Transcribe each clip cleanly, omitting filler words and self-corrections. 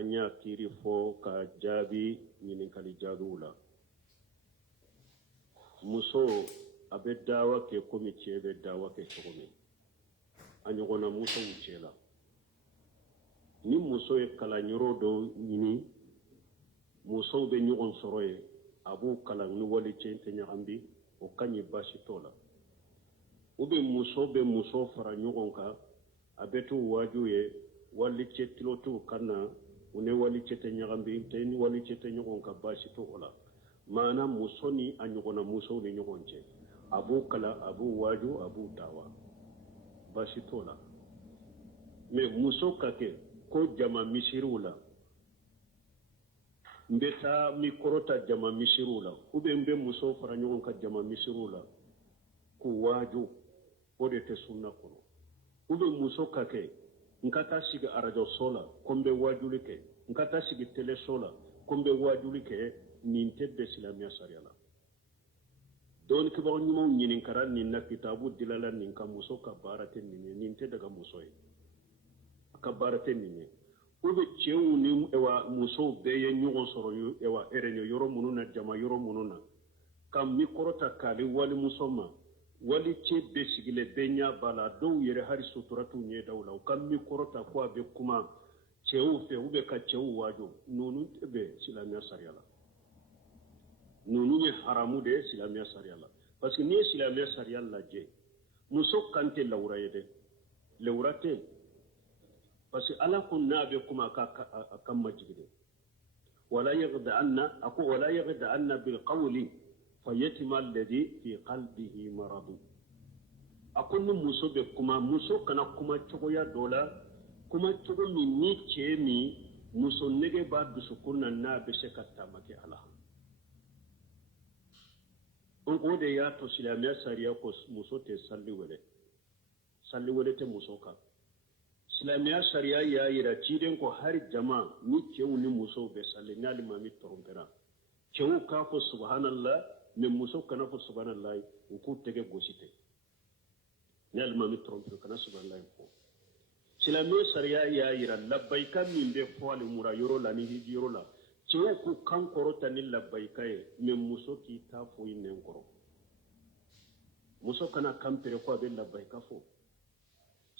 anya kiri fo ka jabi ɲininkali jaabiw la muso a bɛ dawa kɛ komi cɛ bɛ dawa kɛ cogo min a ɲɔgɔnna musow cɛ la ni muso ye kalanyɔrɔ dɔ ɲini musow bɛ ɲɔgɔn sɔrɔ ye a b'o kalan ni wali cɛ tɛ ɲagami bi o ka ɲi baasi t'o la ou bien muso bɛ muso fara ɲɔgɔn kan a bɛ to waaju ye wali cɛ tilo t'o kan na u ni wali cɛ tɛ ɲagami tɛ ni wali cɛ tɛ ɲɔgɔn kan baasi t'o la maana muso ni a ɲɔgɔnna musow ni ɲɔgɔn cɛ a b'o kalan a b'o waaju a b'o dawa baasi t'o la mais muso ka kɛ ko jama misiriw la n bɛ taa mi kɔrɔta jama misiriw la ou bien n bɛ muso fara ɲɔgɔn kan jama misiriw la k'u waaju o de tɛ sunna kɔnɔ ou bien muso ka kɛ n ka taa sigi arajo so la ko n bɛ waajuli kɛ n ka taa sigi tele so la ko n bɛ waajuli kɛ nin tɛ bɛn silamɛya sariya la dɔɔnikibaga ɲumanw ɲininkara nin na kitabu dilala nin ka muso ka baara tɛ nin ye nin tɛ daga muso ye a ka baara tɛ nin ye ou bien cɛw ni musow bɛɛ ye ɲɔgɔn sɔrɔ erɛɲɛ yɔrɔ minnu na jama yɔrɔ minnu na ka mi kɔrɔta k'ale walimuso ma wali cɛ bɛɛ sigilen bɛɛ ɲɛ b'a la dɔw yɛrɛ hali sutura t'u ɲɛdaw la u ka mi kɔrɔta ko a bɛ kuma cɛw fɛ ou bien ka cɛw waaju ninnu tɛ bɛn silamɛya sariya la ninnu ye haramu de ye silamɛya sariya la parce que n'i ye silamɛya sariya lajɛ muso kan tɛ lawura ye dɛ lawura tɛ parce que ala ko n'a bɛ kuma a kan majigi de wala yaghda'anna bil qawli fayatima alladhi fi qalbihi marad a ko ni muso bɛ kuma muso kana kuma cogoya dɔ la kuma cogo min ni cɛ min muso nege b'a dusukun na n'a bɛ se ka taama kɛ ala o de y'a to silamɛya sariya ko muso tɛ salli wɛrɛ tɛ muso kan silamɛya sariya y'a yira ciden ko hari jama ni cɛw ni musow bɛ salli ni alimami tɔrɔmpera cɛw k'a fɔ subhanallah mais muso kana fɔ subhanallah u k'u tɛgɛ gosi tɛ ni alimami tɔrɔmpera kana subhanallah fɔ silamɛya sariya y'a yira labbaika min bɛ fɔ alimura yɔrɔ la ni hiji yɔrɔ la cɛw k'u kan kɔrɔta ni labbaika ye mais muso k'i ta fɔ i nɛn kɔrɔ muso kana kan pere ko a bɛ labbaika fɔ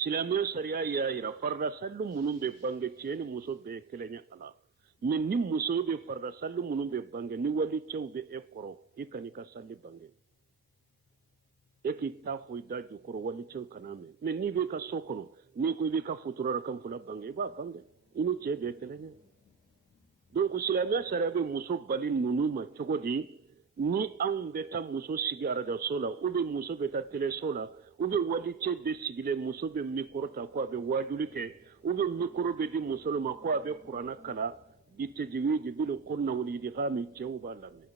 silamɛya sariya y'a yira farda sallu minnu bɛ bange cɛ ni muso bɛɛ ye kelen ye a la mais ni muso bɛ farda sallu minnu bɛ bange ni wali cɛw bɛ e kɔrɔ i kan'i ka salli bange e k'i ta fɔ i da jukɔrɔ wali cɛw kana mɛn mais n'i bɛ ka so kɔnɔ n'i ko i bɛ ka futura kan fula bange i b'a bange i ni cɛ bɛɛ ye kelen ye donc silamɛya sariya bɛ muso bali ninnu ma cogo di ni anw bɛ taa muso sigi arajoso la ou bien muso bɛ taa teleso la ou bien wali cɛ bɛ sigilen muso bɛ mikoro ta ko a bɛ waajuli kɛ ou bien mikoro bɛ di muso ma ko a bɛ kuranna kalan bi tajwid bil qur'an wal idgham cɛw b'a lamɛn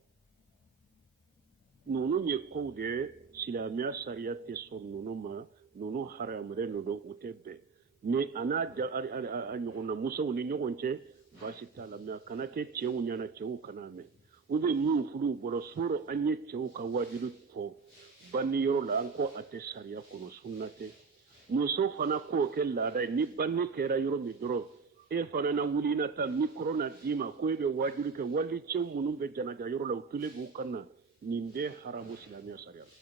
ninnu ye kow de silamɛya sariya tɛ sɔn ninnu ma ninnu haramuyalen don u tɛ bɛn mais a n'a ɲɔgɔnna musow ni ɲɔgɔn cɛ baasi t'a la mais a kana kɛ cɛw ɲɛna cɛw kana mɛn ou bien min furu bɔra soro an ye cɛw ka wajibi fɔ banni yɔrɔ la an ko a tɛ sariya kɔnɔ sunna tɛ muso fana k'o kɛ laada ye ni banni kɛra yɔrɔ min dɔrɔn e fana na wuli na taa mikoro na d'i ma ko e bɛ wajibi kɛ wali cɛw minnu bɛ janaja yɔrɔ la u tulen b'u kan na nin bɛɛ haramu silamɛya sariya la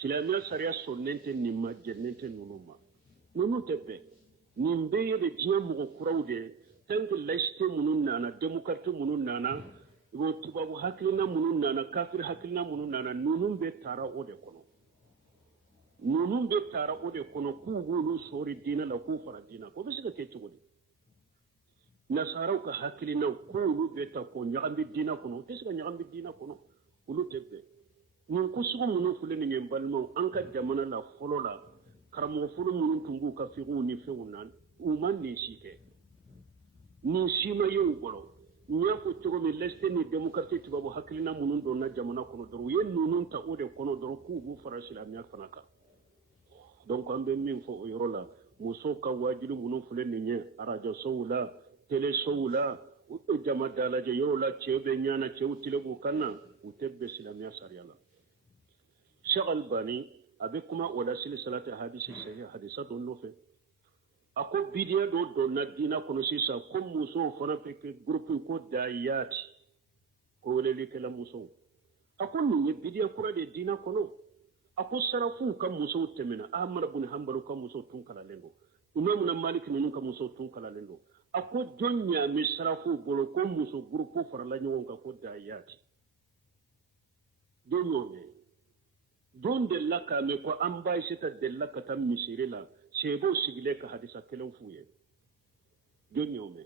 silamɛya sariya sɔnnen tɛ nin ma jɛnnen tɛ ninnu ma ninnu tɛ bɛn nin bɛɛ ye de diɲɛ mɔgɔ kuraw de ye tant que laïcité minnu nana démocratie minnu nana tubabu hakilina minnu nana kafiri hakilina minnu nana ninnu bɛ taara o de kɔnɔ ninnu bɛ taara o de kɔnɔ k'u b'olu sɔɔri diinɛ la k'u fara diinɛ o bɛ se ka kɛ cogo di nasaraw ka hakilinaw k'olu bɛ ta k'o ɲagami diinɛ kɔnɔ o tɛ se ka ɲagami diinɛ kɔnɔ olu tɛ bɛn nin ko sugu minnu filɛ nin ye balimaw an ka jamana la fɔlɔ la karamɔgɔ fɔlɔ minnu tun b'u ka fiqhu ni fɛnw na u ma nin si kɛ nin si ma ye u bolo n y'a fɔ cogo min laïcité ni démocratie tubabu hakilina minnu donna jamana kɔnɔ dɔrɔn u ye ninnu ta o de kɔnɔ dɔrɔn k'u b'u fara silamɛya fana kan donc an bɛ min fɔ o yɔrɔ la musow ka wajibi minnu filɛ nin ye arajosow la telesow la jama dalajɛ yɔrɔ la cɛw bɛ ɲana cɛw tile b'u kan na u tɛ bɛn silamɛya sariya la Sheikh Albani a bɛ kuma o la sili salati hadisi sahih hadisa dɔ nɔfɛ ako bidiya do na dina kono sisa ko muso fana peke groupe ko dayati ko wele kala muso ako ni bidiya kura de dina kono ako sarafu kan muso temena ahmad ibn hanbal kan muso tun kala lengo imam na malik nun kan muso tun kala lengo ako jonya mi sarafu bolo ko muso groupe farala nyon ka ko dayati donyo ne don de laka me ko an bai sita de laka tan misirila shebo sigile ka hadisa kelen fuye donyo me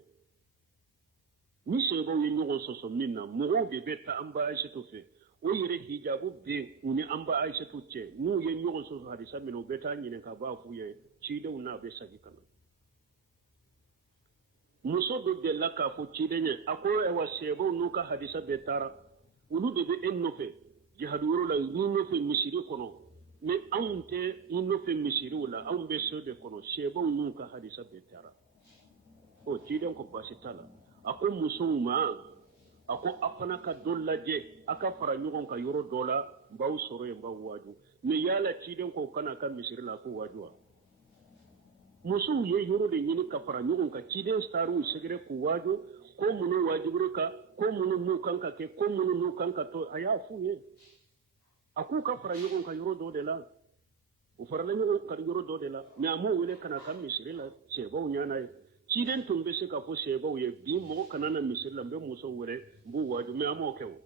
ni shebo yin nyogo soso minna mo be beta an bai sita fe o yire hijabu be uni an bai sita ce nu yin nyogo soso hadisa mino beta nyine ka ba fuye ci de una be sagi kana muso do de laka fo ci de nye akoro e wa shebo nu ka hadisa betara ulu de be en no fe jihadu woro la yino fe misiri kono me aunte yino fe misiri wala aun be so de kono shebo nun ka hadisa betara o tiden ko basitala ako musuma ako afana ka dollaje aka fara nyugon ka yoro dola baw soro e baw waju me yala tiden ko kana ka misiri la ko wajuwa musu ye yoro de nyini ka fara nyugon ka tiden staru segere ko waju ko munu wajiburuka ko munu nukanka ke ko munu nukanka to aya fuye aku ka fara nyugon ka yoro do de la o fara la nyugon ka yoro do de la me amu wele kana kan misiri la sebo nyana ci den tumbe se ka fo sebo ye bi mo kana na misiri la mbe muso wore mbu waju me amu kewo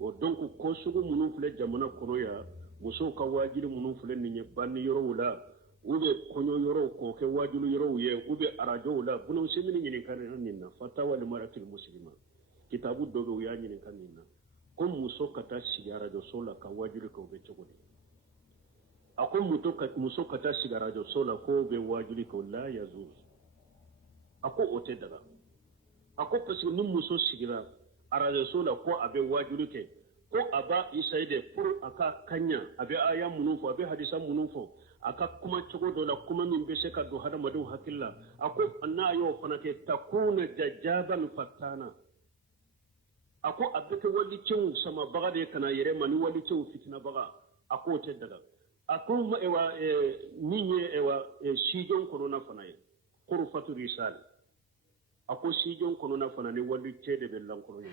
o donc ko sugu munu fule jamana kono ya muso ka wajiri munu fule ninye banni yoro wala ube konyo yoro ko ke wajulu yoro ye ube arajo wala bunu semini nyini kan ninna fatawa li maratil muslima kitabu dogo ya nyini kan ninna ko muso kata sigara do sola ka wajulu ko be chogodi ako muso kata sigara do sola ko be wajulu ko la yazuz ako ote daga ako pasi num muso sigira arajo sola ko abe wajulu ke ko aba isaide pour aka kanya abe aya munufo abe hadisa munufo aka kuma cogo do la kuma min be se ka do hada madu hakilla ako anna yo fana ke takuna jajaban fatana ako abeke wali cew sama baga de kana yere mani wali cew fitina baga ako te daga ako ma ewa ninye ewa sijon korona fana ye qurfatu risal ako sijon korona fana ni wali cede be lankoro ye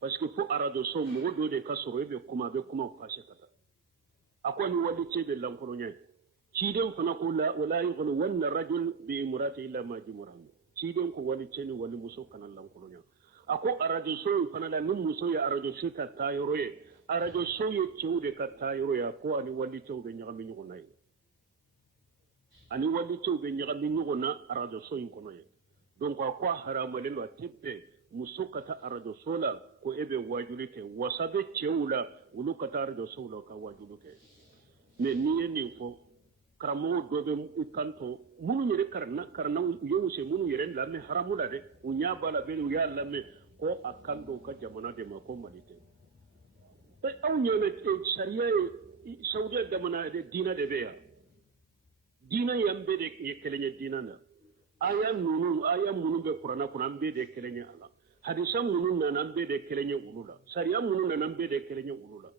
parce que fo arado so mo do de kasoro be kuma kashe kata ako ni wali cede lankoro ye ciden fana ko la wala yughni wanna rajul bi imrati illa ma jumuram ciden ko wali ceni wali muso kana lankoro ye ako arado so fana la num muso ya arado so ka tayoro ye arado so ye cewde ka tayoro ya ko ani wali cewbe nyagami nyugo nay ani wali cewbe nyagami nyugo na arado so in kono ye donc ako harama le wa teppe muso kata arado sola ko ebe wajuli ke wasabe cewula wulu kata arado sola ka wajulu ke me niye ni fo karamo dobe kanto munu yere karna yewu se munu yere la me haramu da de unya bala be ya la me ko akando ka jamana de ma ko malite e awnya le sharia saudi da mana de dina de be ya dina yambe de yekelenye dina na aya munu be qur'ana kuran be de kelenye ala hadisa munu na nan be de kelenye ulula sharia munu na nan be de kelenye ulula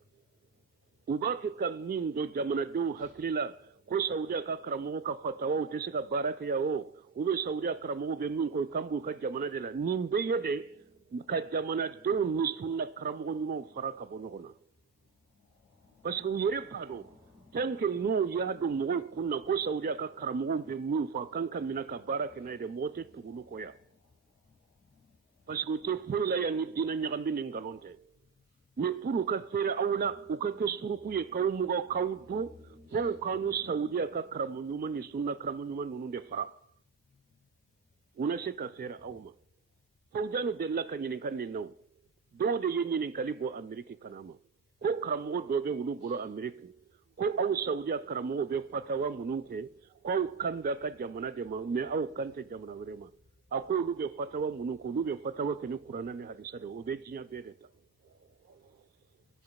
ubaki kam min do jamana do hakrila ko saudi ka karamo ka fatawa te se ka baraka yawo ube saudi karamo be min ko kambu ka jamana de la nimbe yede ka jamana do ni sunna karamo nyuma faraka bonogona parce que yere pado tanke no ya do mo kunna ko saudi ka karamo be min fa kanka mina ka baraka na de mote tugulu ko ya parce que te fola ya ni dina nyagambi ni ngalonte mais pour ka fere awla u ka ke suruku ye kawmu ga kawdu fo kanu saudi ka karamo nyuma ni sunna karamo nyuma nunu de fara una se ka fere awma fo janu de la kan yin kan ni naw do de yin yin kalibo ameriki kanama ko karamo do be wulu boro ameriki ko aw saudi karamo be fatawa mununke ko kanda ka jamana de ma me aw kante jamana wurema ako lube fatawa mununko lube fatawa kene qur'ana ne hadisa de obe jinya be de ta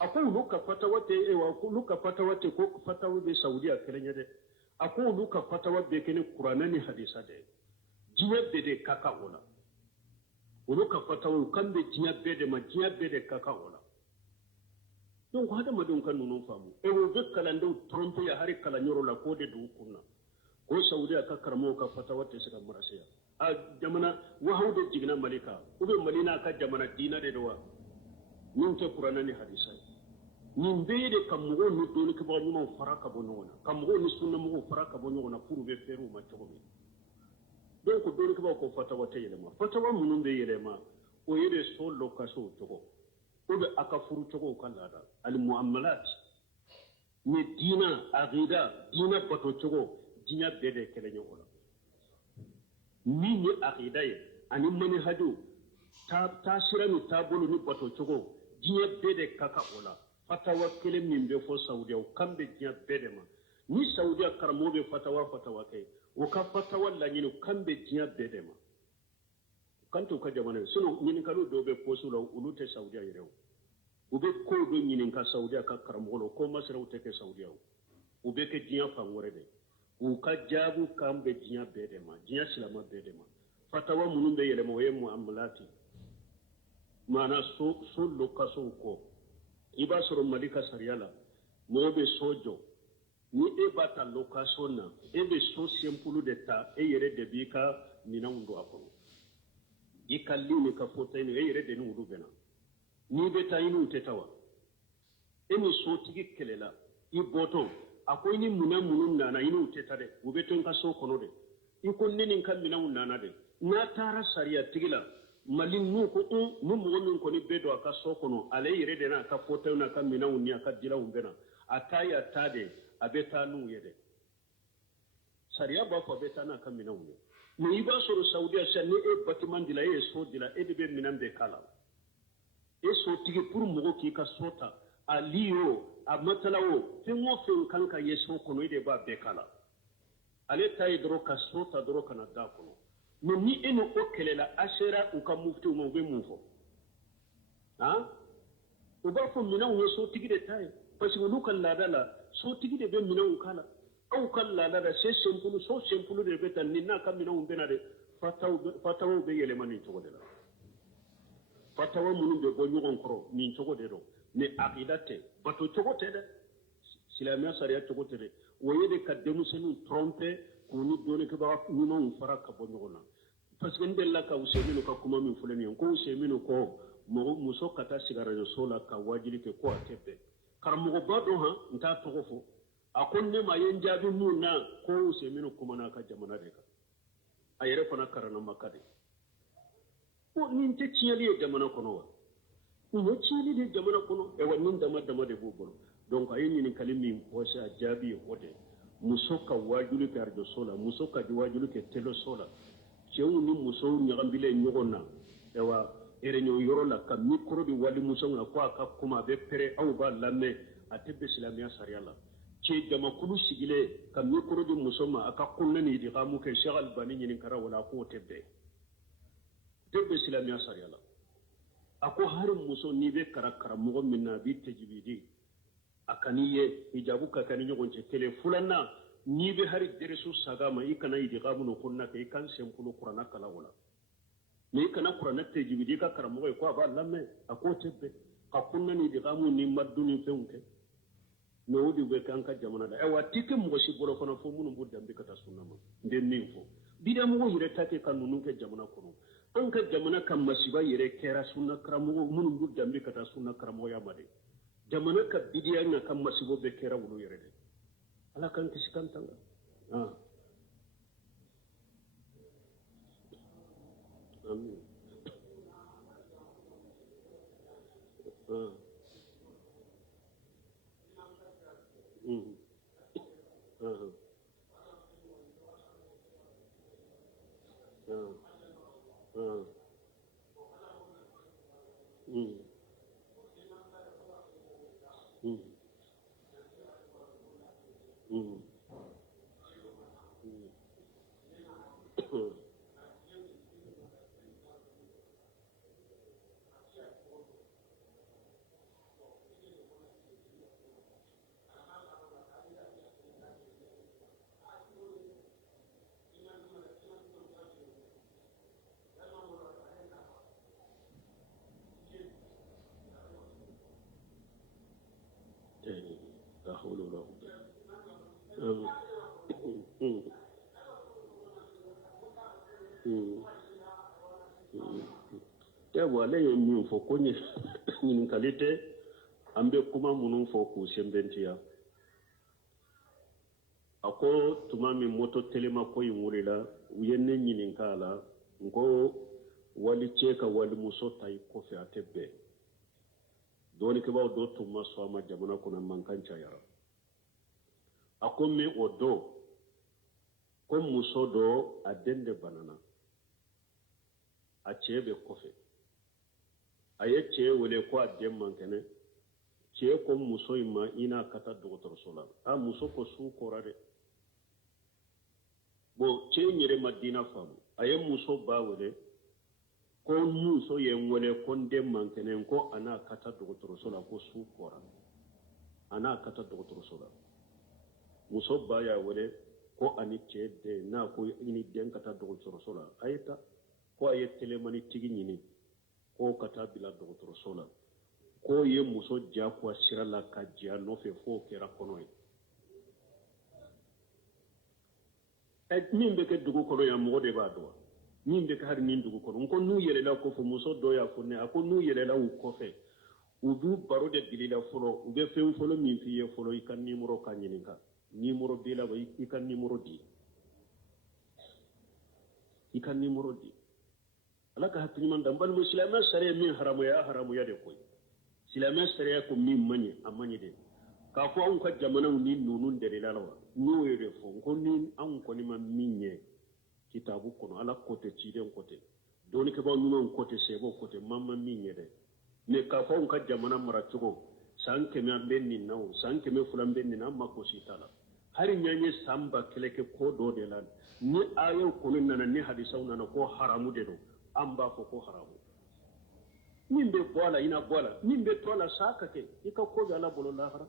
ako luka fatawa te ewa ko luka fatawa te ko fatawa be saudi akelenya de ako luka fatawa be kene qur'ana ne hadisa de jinya be de kaka wala luka fatawa kan be jinya be de ma jinya be de kaka wala donc hada madon kan nunu famu e wo be kala ndo trompe ya hari kala nyoro la ko de du kunna ko saudiya ka karamo ka fatawa te sika murasiya a jamana wahawde jigna malika ube malina ka jamana dina de do min te qur'ana ni hadisa min beede kam mo no doni ko ba nyuma faraka bo nona kam mo ni sunna mo faraka bo nona pour be feru ma to mi donc doni ko ba ko fatawa te yelema fatawa munum be yelema o yede so lokaso to ko ube aka furu to ko kala da al muamalat ni dina aqida dina bato to ko dinya bede kele nyola ni ni aqida ye ani mani haju ta sira ni tabulu ni bato to ko dinya bede kaka ola fatawa kele min be fo saudiya o kambe dinya bede ma ni saudiya karamo be fatawa kai o ka fatawa la nyino kambe dinya bede ma kanto ka jamana sino nyini kalu do be posula ulute saudiya yerew ube ko do nyini ka saudiya ka karamo lo ko masra o teke saudiya o be ke dinya fa ngore de o ka jabu kambe dinya bede ma dinya silama bede ma fatawa munun be yele mo ye muamalati mana so lokaso ko iba soro malika sariala mo be sojo ni e bata location na e be so simple de ta e yere de bika ni na ndo akono i kalli ni ka fota ni e yere de ni udu bena ni be ta inu tetawa e mi so tigi kelela i boto akoy ni munun na inu tetade u be ton ka so kono de i ko ni kan mina unana de na tara sariya tigila malin nu ko nu mo min ko ni bedo aka so kono ale yere de na ka fota na ka mina unni aka dila umbena ataya tade abeta nu yede sariya ba ko beta na ka mina unni ni iba soro saudiya sha ni e batiman dila e so dila e de be minan be kala e so tigi pour mo ki ka sota aliyo a matalawo tingo fin kanka yeso kono ide ba be kala ale tay dro ka sota dro kana da kono no ni eno okelela ashera uka mufti mo be mufo ha o ba fo mina wo so tigi de tay parce que lu kan la dala so tigi de be mina ukala au kan la dala se sempulu de be tan ni na kam mina umbena de fataw be yele mani to de la fatawa munu be bo nyogon kro ni to de do ne aqidate bato to de silamiya sariya to de wo yede ka demusenu tromper ko ni doni ke ba ni non faraka bo nyogona parce que ndella ka usemino ka kuma min fulani ko usemino ko mo muso kata sigara yo sola ka wajili ke ko atebe karamo ba do ha nta to ko fo akon ne ma yen jabi mun na ko usemino kuma na ka jamana de ka ayere fana karana makade ko nin te ciyali e jamana kono wa no ciyali de jamana kono e wannan dama de bobolo donc ayini ni kalimi ko sa jabi wode muso ka wajulu ke arjo sola muso ka di wajulu ke telo sola cewu ni muso nyagambile nyogona ewa erenyo yorola ka mikro di wali muso na kwa ka kuma be pere au ba lamme atebe islamiya sariala ce jama kulu sigile ka mikro di muso ma aka kunna ni di kamu ke shagal bani ni kara wala ko tebe islamiya sariala ako harin muso ni be karakara mo minna bi tajibidi akaniye hijabu ka kani nyogon ce tele fulanna ni be hari deresu sagama ikana idi gamuno kunna ke kan sempulu qur'ana kala wala ni kana qur'ana te jibidi ka karamo ko ba lamme ako tebbe ka kunna ni idi gamu ni madduni feunke no wudi be kan ka jamana da e watike mo si bolo kono fo munum budda be kata sunna ma den ni fo bida mo hire take kan nunu ke jamana kono an ka jamana kan masiba yere kera sunna karamo munum budda be kata sunna karamo ya made jamana ka bidiya na kan masibo be kera wulu yere de ala kan kisi kan tanga amin لا حول ولا قوة wale ye min fɔ ko ɲininkali tɛ an bɛ kuma minnu fɔ k'u sɛbɛntiya a ko tuma min moto telema ko in wulila u ye ne ɲininka a la n ko wali cɛ ka walimuso ta i kɔfɛ a tɛ bɛn dɔɔnikɛbaw dɔ tun ma sɔn a ma jamana kɔnɔ mankan cayara a ko min o don ko muso dɔ a den de banana a cɛ bɛ kɔfɛ a ye cɛ wele ko a den man kɛnɛ cɛ ko muso in ma i n'a ka taa dɔgɔtɔrɔso la a muso ko su kora dɛ bon cɛ in yɛrɛ ma diina faamu a ye muso ba wele ko muso ye n wele ko n den man kɛnɛ ko a n'a ka taa dɔgɔtɔrɔso la ko su kora a n'a ka taa dɔgɔtɔrɔso la muso ba y'a wele ko ani cɛ den n'a ko i ni den ka taa dɔgɔtɔrɔso la a ye taa ko a ye telemani tigi ɲini ko ka taa bila dɔgɔtɔrɔso la ko ye muso diyagoya sira la ka diya nɔfɛ f'o kɛra kɔnɔ ye min bɛ kɛ dugu kɔnɔ yan mɔgɔ de b'a dɔn min bɛ kɛ hali nin dugu kɔnɔ n ko n'u yɛlɛla kɔfɛ muso dɔ y'a fɔ ne a ko n'u yɛlɛla u kɔfɛ u b'u baro de bilila fɔlɔ u bɛ fɛn fɔlɔ min f'i ye fɔlɔ i ka nimoro ka ɲininka nimoro b'i la i ka nimoro di i ka nimoro di ala ka hakili ɲuman da n balima silamɛ sariya min haramuya haramuya de koyi silamɛ sariya ko min man ɲɛ a man ɲɛ de k'a fɔ anw ka jamanaw ni ninnu dɛrɛla la wa n'o ye de fɔ ko ni anw kɔni ma min ɲɛ kitabu kɔnɔ ala ko tɛ ciden ko tɛ dɔɔnikɛbaw ɲumanw ko tɛ sɛbɛw ko tɛ man ma min ɲɛ dɛ mais k'a fɔ anw ka jamana maracogo san 100 an bɛ nin na o san 200 an bɛ nin na an ma gosi t'a la hali n'an ye san 1000 kɛ ko dɔ de la ni ayaw kɔni nana ni hadisaw nana ko haramu de don an b'a fɔ ko haramu min bɛ bɔ a la i na bɔ a la min bɛ to a la sa ka kɛ i ka ko bɛ ala bolo lahara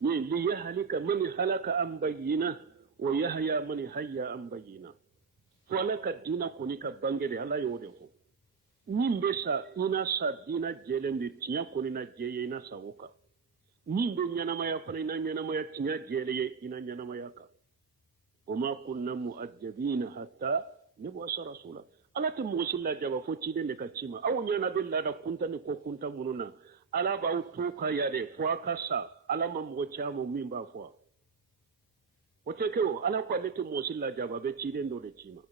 ni liyahlika man halaka an bayyina wa yahya man hayya an bayyina fo ala ka diina kɔni ka bange de ala y'o de fɔ min bɛ sa i na sa diina jɛlen de tiɲɛ kɔni na jɛ ye i na sa o kan min bɛ ɲɛnamaya fana i na ɲɛnamaya tiɲɛ jɛlen ye i na ɲɛnamaya kan wa ma kunna mu'addabina hatta nab'asa rasula ala tɛ mɔgɔ si lajaba fo ciden de ka ci ma aw ɲɛna bɛ laada kunta ni ko kunta minnu na ala b'aw to ka ya de fo a ka sa ala ma mɔgɔ caman min b'a fɔ o tɛ kɛ o ala ko ale tɛ mɔgɔ si lajaba a bɛ ciden dɔ de ci ma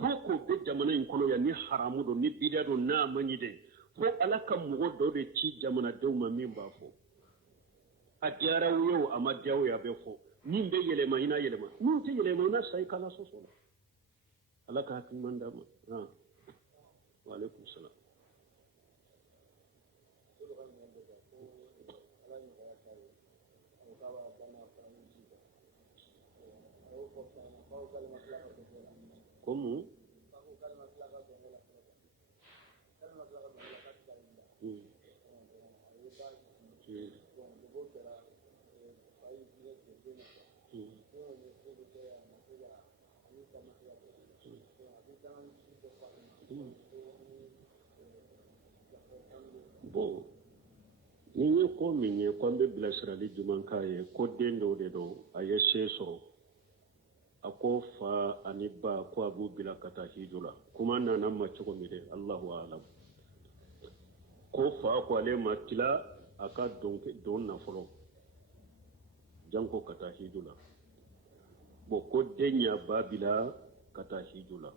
ko ko bɛ jamana in kɔnɔ yan ni haramu don ni bidiya don n'a man ɲi dɛ fo ala ka mɔgɔ dɔ de ci jamanadenw ma min b'a fɔ a diyara u ye o a ma diya o ye a bɛ fɔ min bɛ yɛlɛma i n'a yɛlɛma min tɛ yɛlɛma i n'a sa i kana sɔsɔ la ala ka hakili ɲuman d'a ma wa alaikum salam como bon ni ye ko min ye ko an bɛ bilasirali juman k'a ye ko den dɔw de don a ye se sɔrɔ a ko fa ani ba ko a b'u bila ka taa hijo la kuma nana ma cogo min dɛ Allahu alam ko fa ko ale ma tila a ka don nafolo janko ka taa hijo la bon ko den ya ba bila ka taa hijo la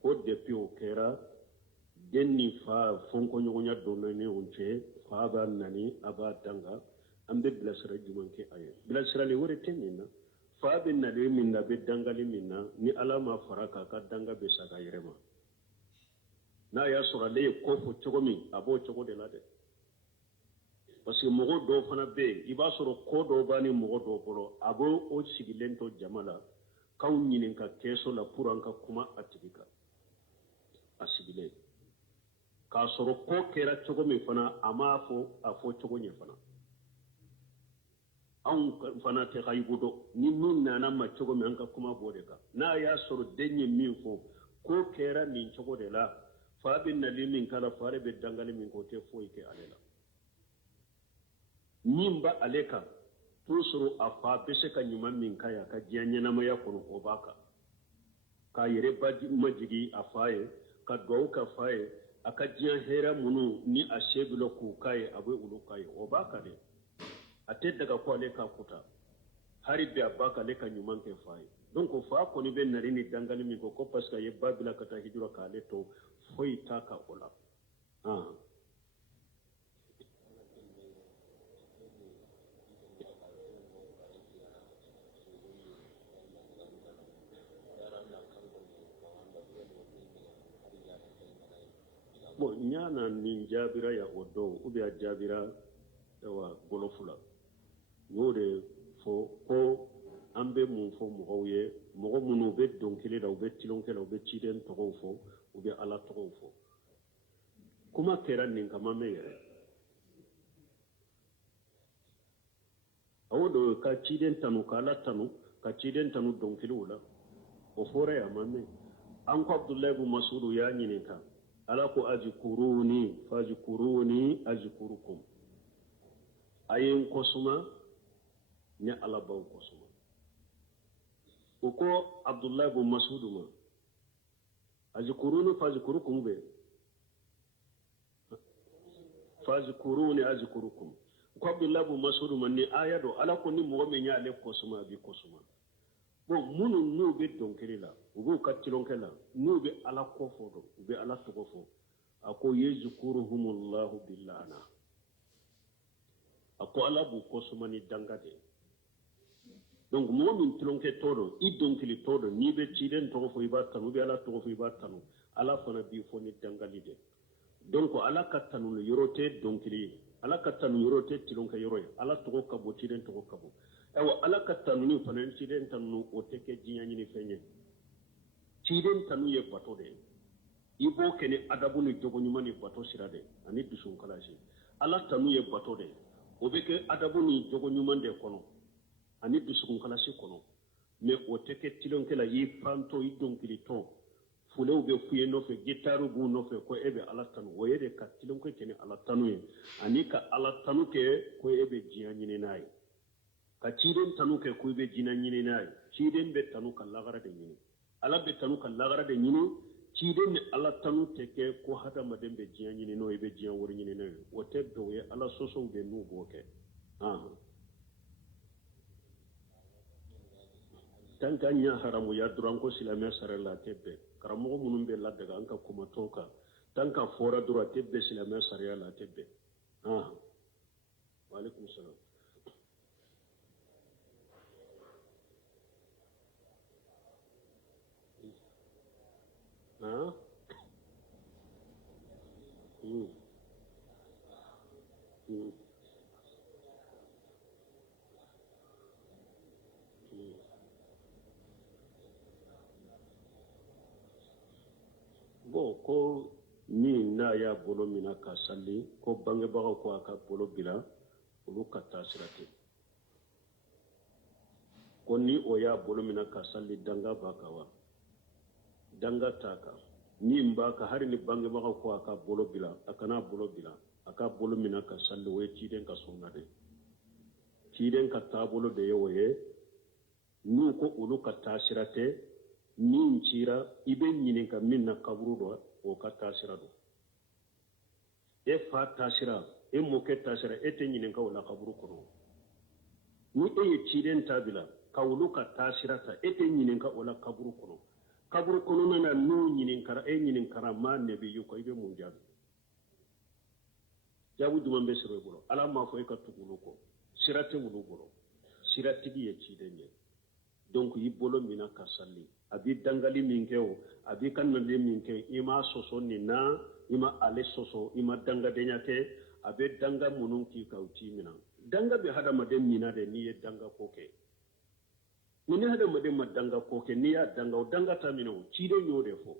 ko depuis o kɛra den ni fa fɔnkɔɲɔgɔnya donna ni ɲɔgɔn cɛ fa b'a nani a b'a danga an bɛ bilasira juman kɛ a ye bilasirali wɛrɛ tɛ nin na fa bɛ nali min na a bɛ dangali min na ni ala ma fara k'a ka danga bɛ sa ka yɛrɛ ma n'a y'a sɔrɔ ale ye ko fɔ cogo min a b'o cogo de la dɛ parce que mɔgɔ dɔw fana bɛ yen i b'a sɔrɔ ko dɔw b'a ni mɔgɔ dɔw bolo a b'o o sigilen to jama la k'aw ɲininka kɛso la pour an ka kuma a tigi kan a sigilen k'a sɔrɔ ko kɛra cogo min fana a m'a fɔ a fɔ cogo ɲɛ fana anw fana tɛ hayibu dɔn ni min nana ma cogo min an ka kuma b'o de kan n'a y'a sɔrɔ den ye min fɔ ko kɛra nin cogo de la fa bɛ nali min k'a la fa de bɛ dangali min kɛ o tɛ foyi kɛ ale la min b'a ale kan toujours a fa bɛ se ka ɲuman min k'a ye a ka diɲɛ ɲɛnamaya kɔnɔ o b'a kan k'a yɛrɛ majigi a fa ye ka duwawu ka fa ye a ka diɲɛ hɛrɛ minnu ni a se bila k'u ka ye a bɛ olu ka ye o b'a ka dɛ a tɛ daga ko ale ka kuta hari bi a ba ka ale ka ɲuman kɛ fa ye donc fa kɔni bɛ nari ni dangali min kɔ ko parce que a ye ba bila ka taa hijira k'ale to foyi t'a ka o la bon nyana nin jabira ya odo ubi a jabira wa golofula n'o de fɔ ko an bɛ mun fɔ mɔgɔw ye mɔgɔ minnu bɛ dɔnkili la u bɛ tilonkɛ la u bɛ ciden tɔgɔw fɔ u bɛ ala tɔgɔw fɔ kuma kɛra nin kama mɛn yɛrɛ awo do ka ciden tanu ka ala tanu ka ciden tanu dɔnkiliw la o fɔra ya ma mɛn an ko abdullahi ibn mas'ud y'a ɲininka ala ko azikuruni fazikuruni azikurukum a ye n kɔsuma ni ala b'aw kɔsuma o ko abdullahi ibn mas'ud ma azikuruni fazikurukum bɛ fazikuruni azikurukum ko abdullahi ibn mas'ud ma ni aya do ala ko ni mɔgɔ min y'ale kɔsuma a b'i kɔsuma bon minnu n'u bɛ dɔnkili la u b'u ka tilonkɛ la n'u bɛ ala kɔ fɔ dɔn u bɛ ala tɔgɔ fɔ a ko yezkuruhumullahu bilana a ko ala b'u kɔsuma ni danga de donc mɔgɔ min tilonkɛ tɔ dɔn i dɔnkili tɔ dɔn n'i bɛ ciden tɔgɔ fɔ i b'a tanu bɛ ala tɔgɔ fɔ i b'a tanu ala fana b'i fɔ ni dangali de donc ala ka tanu yɔrɔ tɛ dɔnkili ye ala ka tanu yɔrɔ tɛ tilonkɛ yɔrɔ ye ala tɔgɔ ka bɔ ciden tɔgɔ ka bɔ awa ala ka tanuni fana ciden tanu o tɛ kɛ diɲɛ ɲini fɛn ye ciden tanu ye bato de i b'o kɛ ni adabu ni jogo ɲuman ni bato sira de ani dusun kalasi ala tanu ye bato de o bɛ kɛ adabu ni jogo ɲuman de kɔnɔ ani dusukun kalasi kɔnɔ mais o tɛ kɛ tilonkɛ la y'i panto i dɔnkilitɔ fulew bɛ f'i ye nɔfɛ gitari b'u nɔfɛ ko e bɛ ala tanu o ye de ka tilonkɛ kɛ ni ala tanu ye ani ka ala tanu kɛ ko e bɛ diɲɛ ɲini n'a ye ka ciden tanu kɛ ko i bɛ jinɛ ɲini n'a ye ciden bɛ tanu ka lagara de ɲini ala bɛ tanu ka lagara de ɲini ciden ni ala tanu tɛ kɛ ko hadamaden bɛ diɲɛ ɲini n'o i bɛ diɲɛ wari ɲini n'o ye o tɛ dɔw ye ala sɔsɔw bɛ n'u b'o kɛ tant que an y'a haramuya dɔrɔn ko silamɛ sara la a tɛ bɛn karamɔgɔ minnu bɛ ladaga an ka kumatɔw kan tant que a fɔra dɔrɔn a tɛ bɛn silamɛ sariya la a tɛ bɛn waalaikum salam bon ko min n'a y'a bolo minɛ ka sali ko bangebagaw ko a ka bolo bila olu ka taa sira tɛ ko ni o y'a bolo minɛ ka sali danga b'a kan wa danga t'a kan min b'a kan hari ni bangebagaw ko a ka bolo bila a kana bolo bila a ka bolo minɛ ka sali o ye ciden ka sunna de ciden ka taabolo de ye o ye n'u ko olu ka taa sira tɛ min cira i bɛ ɲininka min na kaburu dɔ o ka taa sira dɔn e fa taa sira e mɔkɛ taa sira e tɛ ɲininka o la kaburu kɔnɔ ni e ye ciden ta bila ka olu ka taa sira ta e tɛ ɲininka o la kaburu kɔnɔ kaburu kɔnɔna na n'u ɲininkara e ɲininkara maa nɛbi y'u kan i bɛ mun jaabi jaabi jumɛn bɛ sɔrɔ i bolo ala m'a fɔ e ka tugu olu kɔ sira tɛ olu bolo siratigi ye ciden ye donc i bolo minɛ ka sali a b'i dangali min kɛ o a b'i ka nali min kɛ i m'a sɔsɔ nin na i ma ale sɔsɔ i ma dangadenya kɛ a bɛ danga minnu k'i kan u t'i minɛ danga bɛ hadamaden minɛ de n'i ye danga ko kɛ ni hadamaden ma danga ko kɛ n'i y'a danga o danga ta minɛ o ciden y'o de fɔ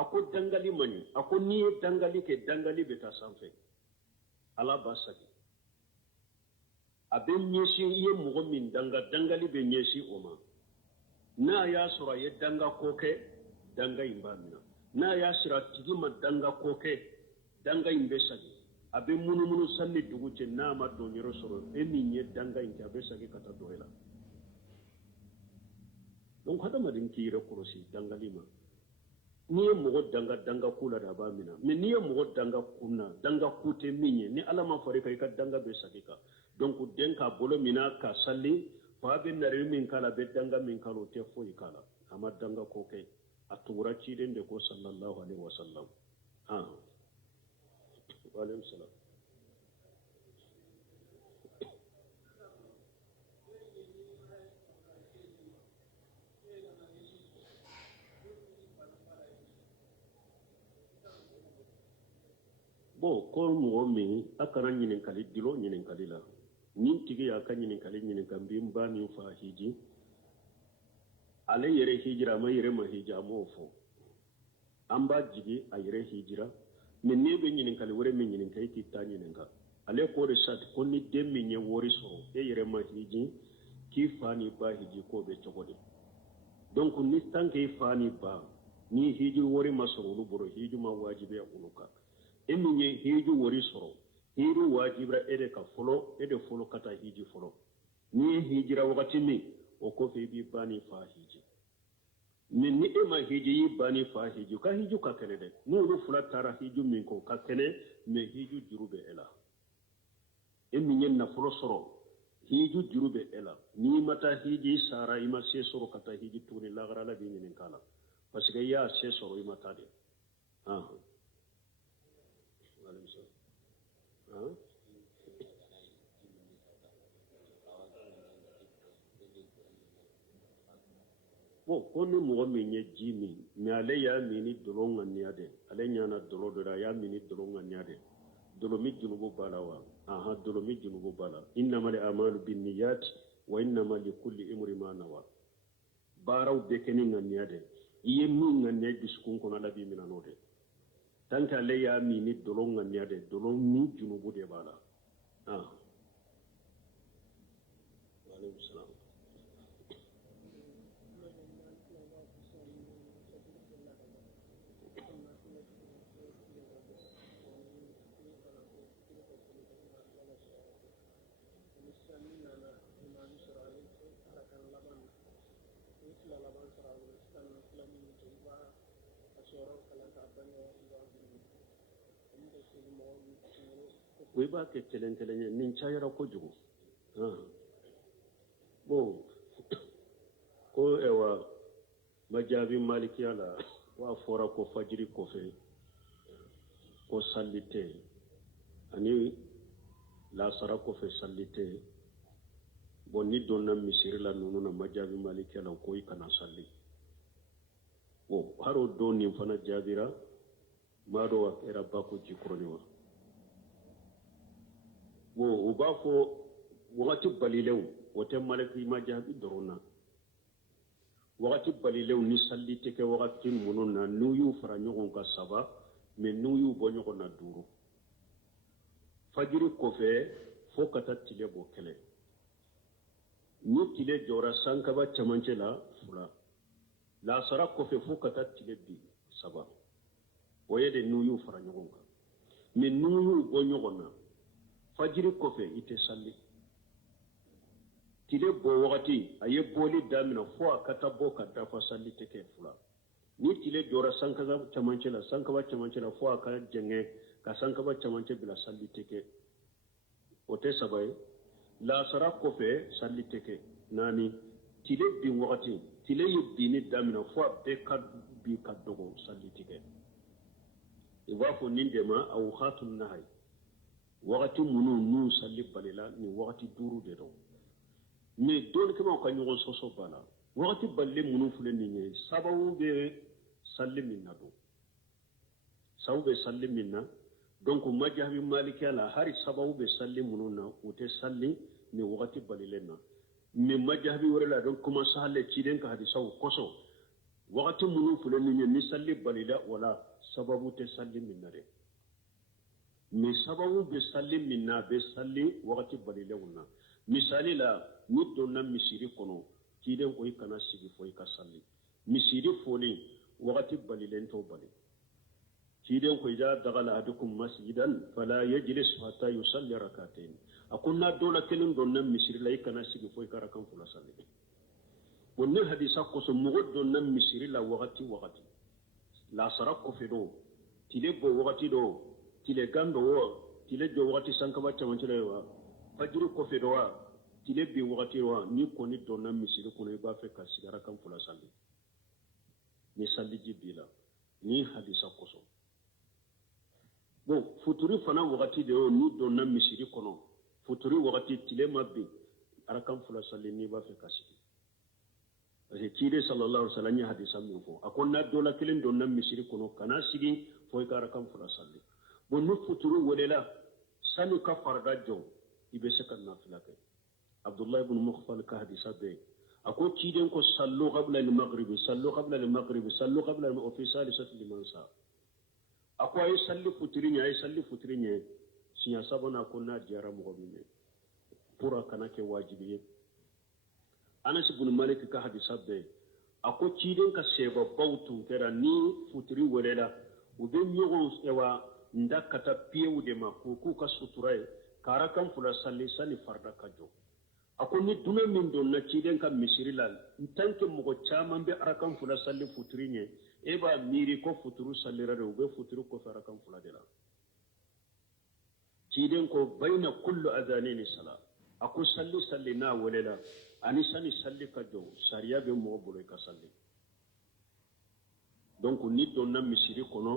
a ko dangali man ɲi a ko n'i ye dangali kɛ dangali bɛ taa sanfɛ ala b'a sagi a bɛ ɲɛsin i ye mɔgɔ min danga dangali bɛ ɲɛsin o ma n'a y'a sɔrɔ a ye danga ko kɛ danga in b'a minɛ n'a y'a sɔrɔ a tigi ma danga ko kɛ danga in bɛ sagi a bɛ munumunu sanni dugu cɛ n'a ma dɔn yɔrɔ sɔrɔ e min ye danga in kɛ a bɛ sagi ka taa dɔ e la donc hadamaden k'i yɛrɛ kɔlɔsi dangali ma ni ye mogo danga kula da ba mina mais ni ye mogo danga kunna danga kute minye ni ala ma fari ka danga be sagika donc den ka bolo mina ka salli fa be nare min kala be danga min kala te foyi kala ama danga ko ke atura ci den de ko sallallahu alaihi wasallam wa alaikum salam bon ko mo min akara nyinin kali dilo nyinin kali la nin tigi ya ka nyinin kan bi mba min fa hiji ale yere hijira ma yere ma hija mo fo amba jigi a yere hijira min ne be nyinin kali wore min nyinin kai ki ta nyinin ka ale ko de sat ko ni dem min ye wori so e yere ma hiji ki fani ba hiji ko be chogode donc ni tanke fani ba ni hiji wori masoro lu boro hiji ma wajibe uluka eminye hiju wori soro hiru wajibra ede ka folo kata hiji folo ni hijira wakati mi o ko fe bi bani fa hiji ni ema hiji yi bani fa hiji ka hiju ka kene de no fula tara hiju min ko ka kene me hiju jurube ela eminye na folo soro hiju jurube ela ni mata hiji sara ima se soro kata hiji tuni lagara la bi ni kala parce que ya se soro ima tade bon ko ni mɔgɔ min ye ji min mais ale y'a mini dɔlɔ ŋaniya de ale ɲana dɔlɔ dɔ la a y'a mini dɔlɔ ŋaniya de dɔlɔ mi junubu b'a la wa dɔlɔ mi junubu b'a la innama amalu binniyat wa innama likulli imri ma nawa baaraw bɛɛ kɛ ni ŋaniya de i ye min ŋaniya dusukun kɔnɔ ala b'i minɛ n'o de tant que ale y'a mini dɔlɔ ŋaniya de dɔlɔ min junubu de b'a la waaleykum salaam ko i b'a kɛ kelen kelen ye nin cayara kojugu bon ko ewa majaabi malikiya la wa fɔra ko fajiri kɔfɛ ko salli tɛ ani lasara kɔfɛ salli tɛ bon ni donna misiri la ninnu na majaabi malikiya la ko i kana salli bon haro don nin fana jaabira maa dɔ a kɛra ba ko jikɔrɔni wa bon u b'a fɔ wagati balilenw o tɛ maliki majaabi dɔrɔn na wagati balilenw ni salli tɛ kɛ wagati minnu na n'u y'u fara ɲɔgɔn kan 3 mais n'u y'u bɔ ɲɔgɔn na 5 fajiri kɔfɛ fo ka taa tile bɔ kɛlɛ ni tile jɔra sankaba cɛmancɛ la 2 lasara kɔfɛ fo ka taa tile bin 3 o ye de n'u y'u fara ɲɔgɔn kan mais n'u y'u bɔ ɲɔgɔn na fajiri kɔfɛ i tɛ salli tile bɔ wagati a ye bɔli damina fo a ka taa bɔ ka dafa salli tɛ kɛ 2 ni tile jɔra sankaba cɛmancɛ la fo a ka jɛngɛ ka sankaba cɛmancɛ bila salli tɛ kɛ o tɛ 3 ye lasara kɔfɛ salli tɛ kɛ 4 tile bin wagati tile ye binni damina fo a bɛɛ ka bin ka dɔgɔ salli tɛ kɛ i b'a fɔ nin de ma awqatun nahyi wagati minnu n'u salli balila ni wagati 5 de don mais dɔɔni kɛmɛw ka ɲɔgɔn sɔsɔ b'a la wagati balilen minnu filɛ nin ye sababu bɛ salli min na don sababu bɛ salli min na donc majaabi malikiya la hari sababu bɛ salli minnu na u tɛ salli ni wagati balilen na mais majaabi wɛrɛ la donc commence hale ciden ka hadisaw kɔsɔn wagati minnu filɛ nin ye ni salli balila wala sababu tɛ salli min na dɛ mais sababu bɛ salli min na a bɛ salli wagati balilenw na misali la ni donna misiri kɔnɔ ciden ko i kana sigi fo i ka salli misiri foli wagati balilen t'o bali ciden ko iza dagala ahadukum masjidan fala yajlis hatta yusalli rak'atayn a ko n'a dɔla kelen donna misiri la i kana sigi fo i ka rakan 2 salli bon ne hadisa kɔsɔn mɔgɔ donna misiri la wagati la sara kofe do tile bo wakati do tile gando wo tile jo wakati sankaba chamanchile wa fajiri kofe do wa tile bi wakati wa ni koni donna misiri kono iba fe ka sigara kan fula salli ni salli jibila ni hadisa koso bon futuri fana wakati de o ni donna misiri kono futuri wakati tile mabbi arakan fula salli ni ba fe ka sigi parce que sallallahu alaihi wasallam ya hadisa min fo akonna dola kilen donna misiri kono kana sigi fo ka arakan fula salli bon no futuri wolela sanu ka farda jo ibe se kan nafila kay Abdullah ibn Mukhfal ka hadisa be ako kiden ko sallu qabla al-maghrib sallu qabla al-maghrib sallu qabla al-ofisal sat liman sa ako ay salli futirinya sinya sabana ko na jara mo gobe pura kana ke wajibi Anas ibn Malik ka hadisa be ako kiden ka seba bautu kera ni futiri welela ube nyogo ewa ndakata pieu de makuku ka suturai karakan fula salli farda kajo akoni dume min don na ciden ka misiri lal tanke mugo chaman be arakan fula salli futurinye e ba miri ko futuru sallira de be futuru ko arakan fula de la ciden ko baina kullu adhanini sala ako salli na walela ani salli kajo sariya be mo bolo ka salli donc ni don na misiri kono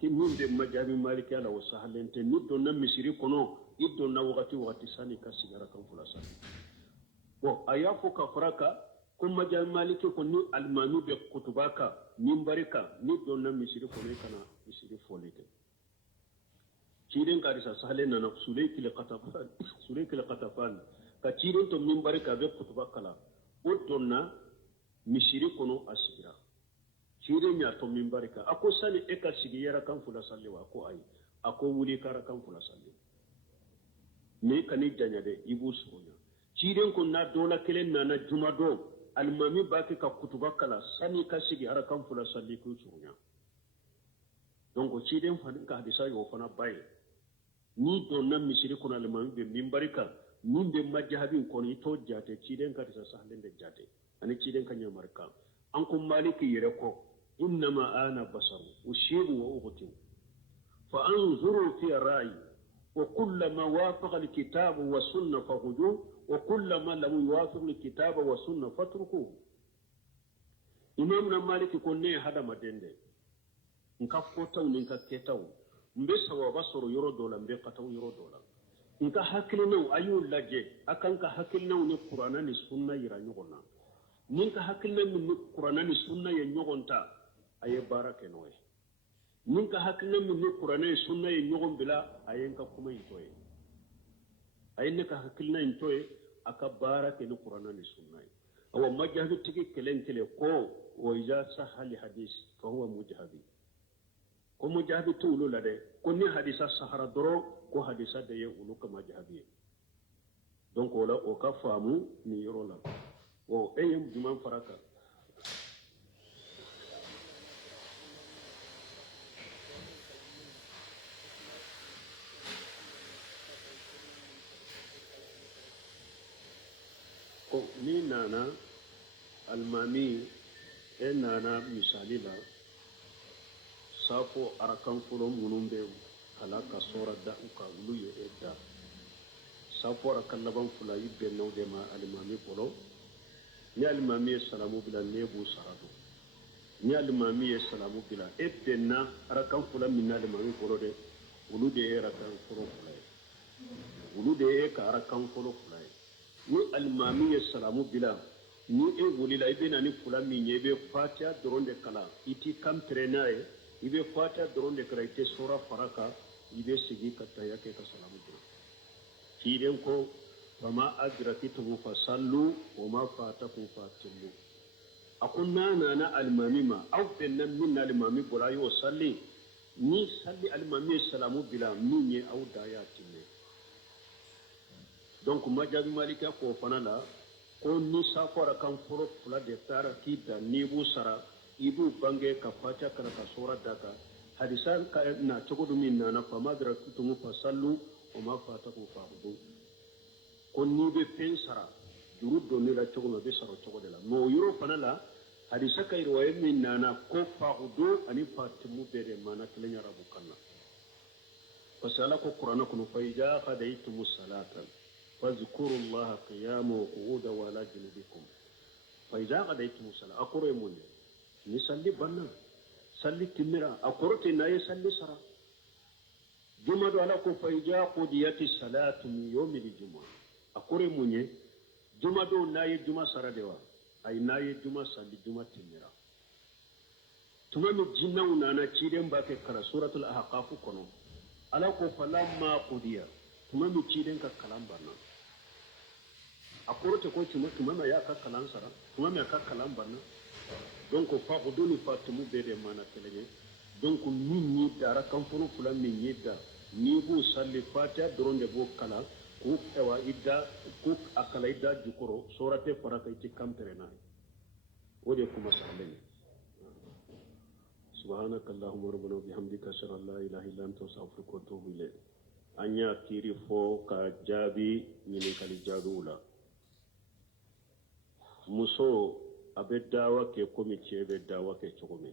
ki min de majabi maliki ala wasahalente ni don na misiri kono iddo na wakati sani ka sigara kan fula sani bo ayafo ka faraka kun majal maliki ko ni almanu be kutubaka mimbarika ni don na misiri ko ne kana misiri folite ciiden ka risa sahale na sulaykil qatafan ka ciiden to mimbarika be kutubaka la o don na misiri kono asigira ciiden ya to mimbarika ako sani e ka sigiyara kan fula salli wa ko ay ako wuli kara kan fula salli ne kani janyade ibu sonya ciiden ko na dola kelen nana jumado almami baki ka kutuba kala sani ka sigi arakan fula salli ku sonya donc ciiden fa ka hadisa yo fana bay ni don na misiri kono almami be mimbarika min be majhabin kono ito jate ciiden ka disa sahlen de jate ani ciiden ka nyamarka an ko maliki yere ko innama ana basaru ushibu wa ughti fa anzuru fi ra'i وكلما وافق الكتاب والسنة فخذوه وكلما لم يوافق الكتاب والسنة فاتركوه إمامنا مالك يقول هذا مدينة نكا فوتاو نكا كيتاو مبسا وبصر يرو دولا مبقاتاو يرو دولا نكا حكلناو أيو لاجي أكا حكلناو نقرانا نسنة يرانيغونا نكا حكلنا من نقرانا نسنة ينيغونتا أي بارك نوي ninka hakilna min ni qur'ana sunna ye nyogon bila ayenka kuma yitoye ayenka hakilna yitoye aka barake ni qur'ana ni sunna aw majhabi tigi kelen ko wa iza sahali hadis fa huwa mujhabi ko mujhabi tuulu la de ko ni hadisa sahara doro ko hadisa de ye ulu ka majhabi donc wala o ka famu ni yoro la o eyem duman faraka ni nana almami e nana misali la safo arakan fulo munun be kala ka sora da ka wulu ye da safo arakan laban fula yi be no de ma almami polo ni almami salamu bila nebu sarado ni almami salamu bila e benna arakan fula min almami polo de wulu de arakan fulo fula wulu de ka arakan fulo fula ni almami salamu bila ni e wulila ibe na ni fula minye ibe fatia doronde kala iti kamtrenae ibe fatia doronde kala ite sura faraka ibe sigi kata yake ka salamu bila kiden ko fama adrakitum fasallu wama fatakum fatillu akunna nana almami ma aw benna min almami bola yo salli ni salli almami salamu bila minye aw dayatine donc majabi malika ko fanala ko ni safara kan furo fula de tara kita nibu sara ibu bange ka fata kana ka sura daga hadisan ka na chogodu min na famadra kutumu fasallu o ma fataku fa'budu ko ni be pen sara juru do ni la chogono be sara chogodela mo yuro fanala hadisa kai riwaya min nana ko fa'udu ani fatimu bere mana kilenya rabu kanna fasala ko qur'ana kunu fa idza qadaytumus salata fazkuru allaha qiyaman wa qu'udan wa ala junubikum fa idza qadaytumus salata akure mun ni salli banna salli timira akurti nayi salli sara juma do ala ko fa idza qudiyatis salatu min yawmil jumu'ah akure munye juma do nayi juma sara dewa ay nayi juma salli juma timira tuma mi jinna unana ciden ba ke kara suratul ahqaf kono ala ko falamma qudiya tuma mi ciden ka kalam barna akurte ko tuma ma ya ka kalam sara tuma ma ka kalam barna donc fa quduni fatimu bede mana kelege donc min ni dara kan fono fulan min yidda ni bu salli fatiha doronde bo kala ku ewa idda ku akala idda jukoro sorate parata iti kampere na ode kuma sallene subhanakallahumma rabbana bihamdika ashhadu an la ilaha illa anta astaghfiruka wa atubu ilayk anya kiri fo ka jabi ni kali jadula muso abe dawa ke komi ce be dawa ke cogomi